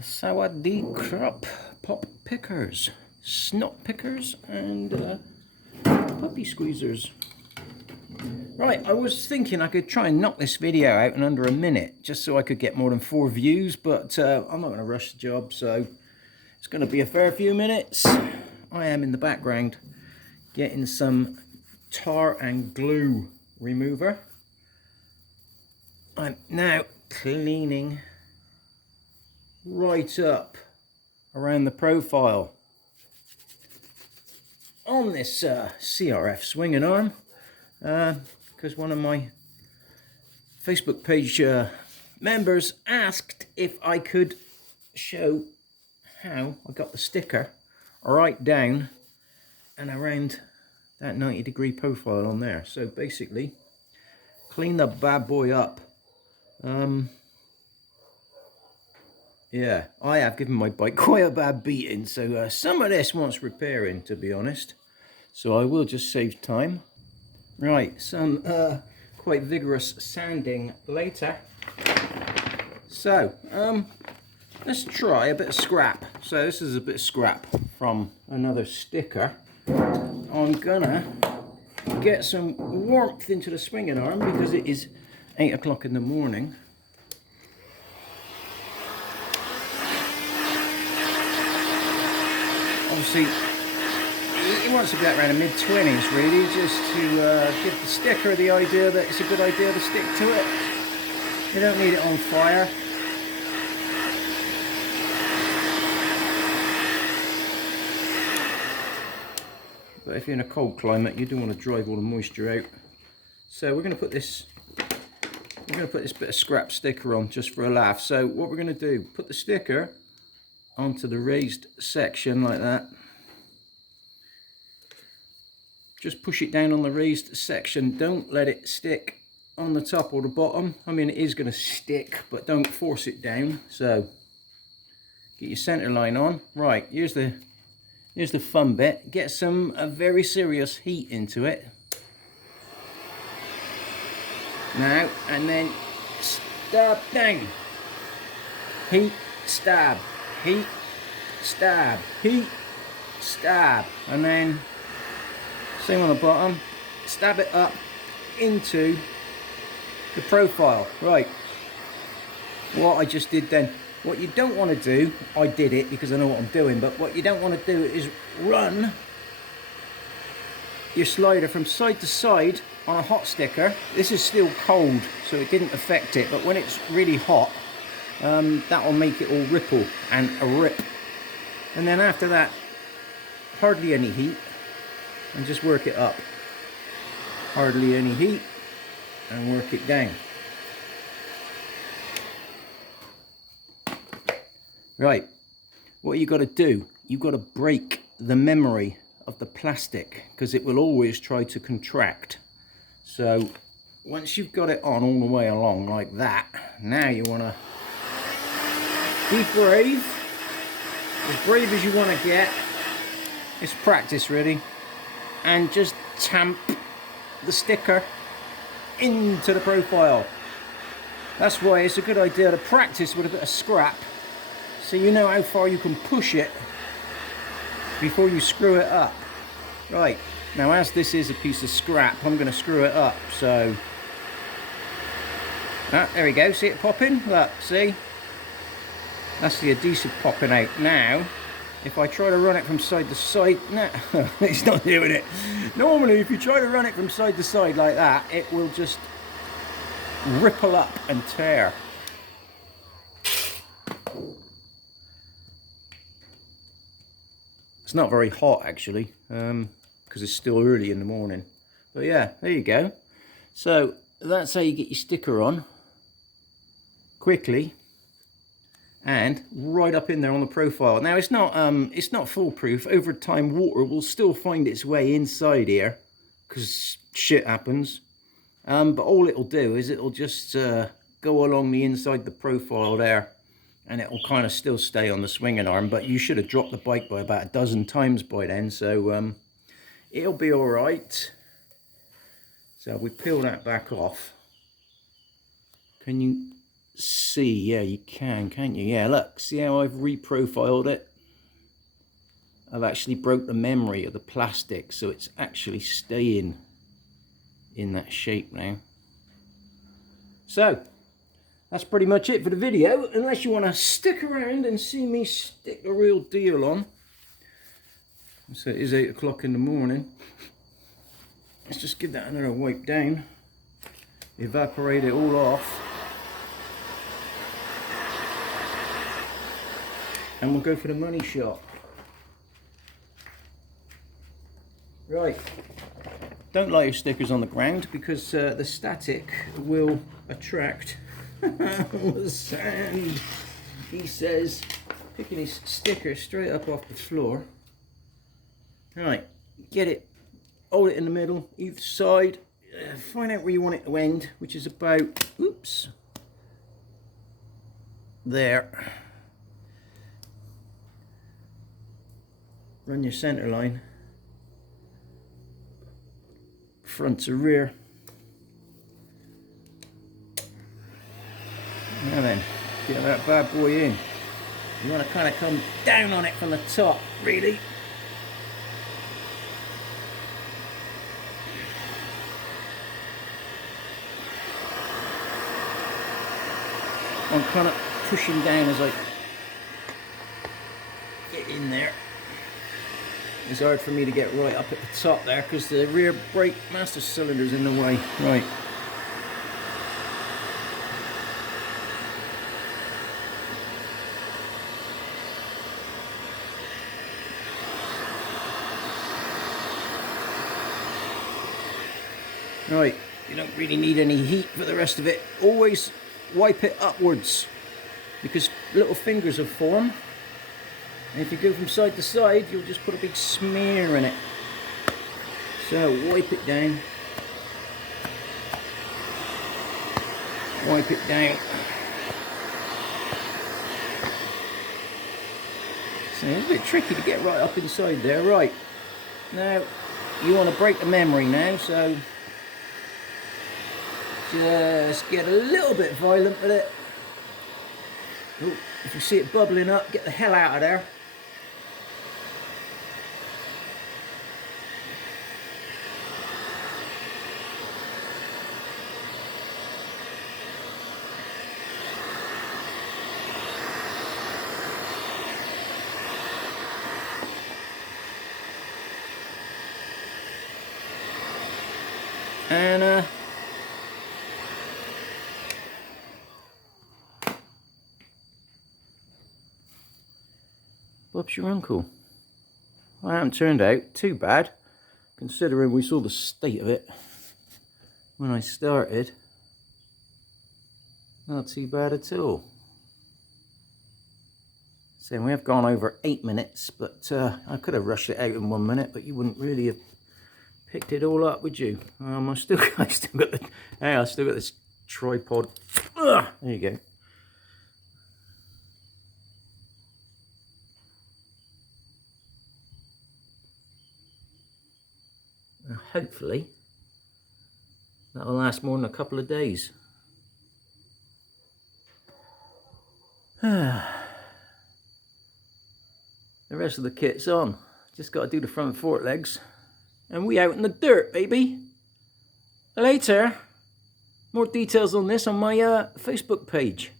Sawadee crop pop pickers, snot pickers, and puppy squeezers. Right, I was thinking I could try and knock this video out in under a minute, just so I could get more than 4 views, but I'm not going to rush the job, so it's going to be a fair few minutes. I am in the background getting some tar and glue remover. I'm now cleaning right up around the profile on this CRF swinging arm, because one of my Facebook page members asked if I could show how I got the sticker right down and around that 90-degree profile on there. So basically, clean the bad boy up. Yeah, I have given my bike quite a bad beating, so some of this wants repairing, to be honest. So I will just save time. Right, some quite vigorous sanding later. So, let's try a bit of scrap. So this is a bit of scrap from another sticker. I'm gonna get some warmth into the swinging arm because it is 8 o'clock in the morning. Obviously, he wants to get around the mid-20s really, just to give the sticker the idea that it's a good idea to stick to it. You don't need it on fire. But if you're in a cold climate, you don't want to drive all the moisture out. So we're going to put this bit of scrap sticker on just for a laugh. So what we're going to do, put the sticker onto the raised section like that. Just push it down on the raised section. Don't let it stick on the top or the bottom. I mean, it is going to stick, but don't force it down. So get your center line on. Right, here's the fun bit. Get some very serious heat into it. Now, and then stab down. Heat, stab. Heat, stab. Heat, stab. And then same on the bottom. Stab it up into the profile. Right. What I just did then. What you don't want to do, I did it because I know what I'm doing, but what you don't want to do is run your slider from side to side on a hot sticker. This is still cold, so it didn't affect it, but when it's really hot, that will make it all ripple and a rip. And then after that, hardly any heat, and just work it up. Hardly any heat, and work it down. Right, what you got to do, you've got to break the memory of the plastic, because it will always try to contract. So once you've got it on all the way along like that, now you want to be brave as you want to get. It's practice really, and just tamp the sticker into the profile. That's why it's a good idea to practice with a bit of scrap, so you know how far you can push it before you screw it up. Right, now as this is a piece of scrap, I'm going to screw it up. So, there we go, see it popping? Look, see? That's the adhesive popping out. Now, if I try to run it from side to side, no, it's not doing it. Normally, if you try to run it from side to side like that, it will just ripple up and tear. It's not very hot actually, because it's still early in the morning. But yeah, there you go. So that's how you get your sticker on quickly and right up in there on the profile. Now it's not foolproof. Over time, water will still find its way inside here because shit happens. But all it'll do is it'll just go along the inside the profile there, and it will kind of still stay on the swinging arm, but you should have dropped the bike by about a dozen times by then, so it'll be all right. So we peel that back off. Can you see. Yeah, you can, can't you? Yeah, look, see how I've reprofiled it? I've actually broke the memory of the plastic, so it's actually staying in that shape now. So that's pretty much it for the video, unless you want to stick around and see me stick the real deal on. So it is 8 o'clock in the morning. Let's just give that another wipe down, evaporate it all off, and we'll go for the money shot. Right, don't light your stickers on the ground because the static will attract the sand. He says, picking his sticker straight up off the floor. Right, get it, hold it in the middle, either side, find out where you want it to end, which is about, oops, there. Run your center line, front to rear. Now then, get that bad boy in. You want to kind of come down on it from the top, really. I'm kind of pushing down as I get in there. It's hard for me to get right up at the top there because the rear brake master cylinder's in the way. Right. Right, you don't really need any heat for the rest of it. Always wipe it upwards because little fingers have formed. And if you go from side to side, you'll just put a big smear in it. So wipe it down. Wipe it down. So it's a bit tricky to get right up inside there. Right, now you want to break the memory now, so just get a little bit violent with it. Ooh, if you see it bubbling up, get the hell out of there. And Bob's your uncle. Well, it hasn't turned out too bad, considering we saw the state of it when I started. Not too bad at all. So we have gone over 8 minutes, but I could have rushed it out in 1 minute, but you wouldn't really have picked it all up, would you? I still got the, hey, I still got this tripod. Ugh, there you go. Hopefully that'll last more than a couple of days. The rest of the kit's on. Just got to do the front fork legs and we out in the dirt, baby. Later, more details on this on my Facebook page.